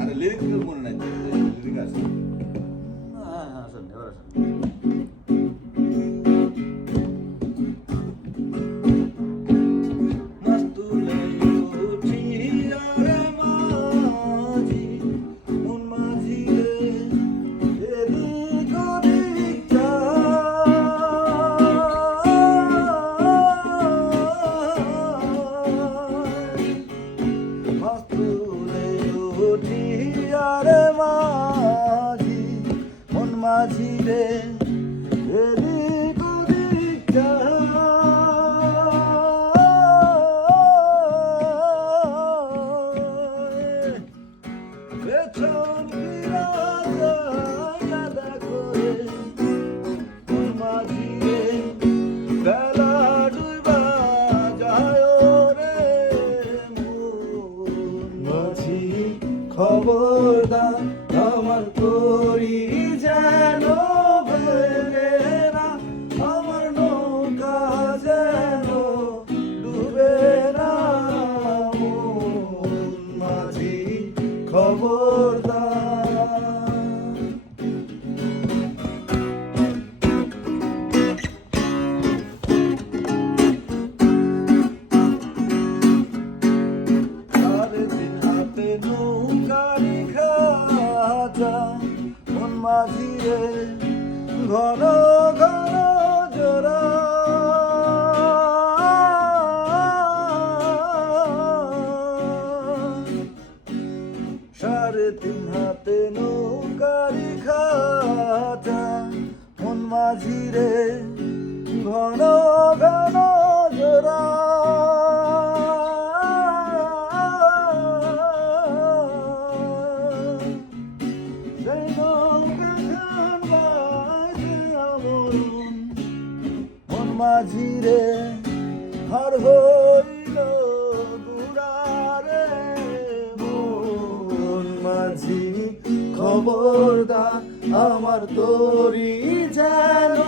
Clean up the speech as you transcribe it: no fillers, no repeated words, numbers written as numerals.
আরে লিরিক মনে নাই, লিরিক আছে। আসেন এবার আসেন। মাঝি রে এদিক ওদিক যায়, পেছন ফিরা যায় দেখো রে মন মাঝি রে, বেলা ডুবা যায় রে মন মাঝি। খবরদার আমার করি যেন ভেবে না, আমার নৌকা যেন ডুবে না মন মাঝি। খবরদার। সারাদিন হাতে নৌকারি খাজা মন মাঝি রে, ঘন ঘন জোড়া সাড়ে তিন হাতে নৌকারি খাজা মন মাঝি রে, ঘন ঘন জোড়া মাঝি রে, হার হইল গুড়ারে মন মাঝি। খবরদার আমার তরি যেন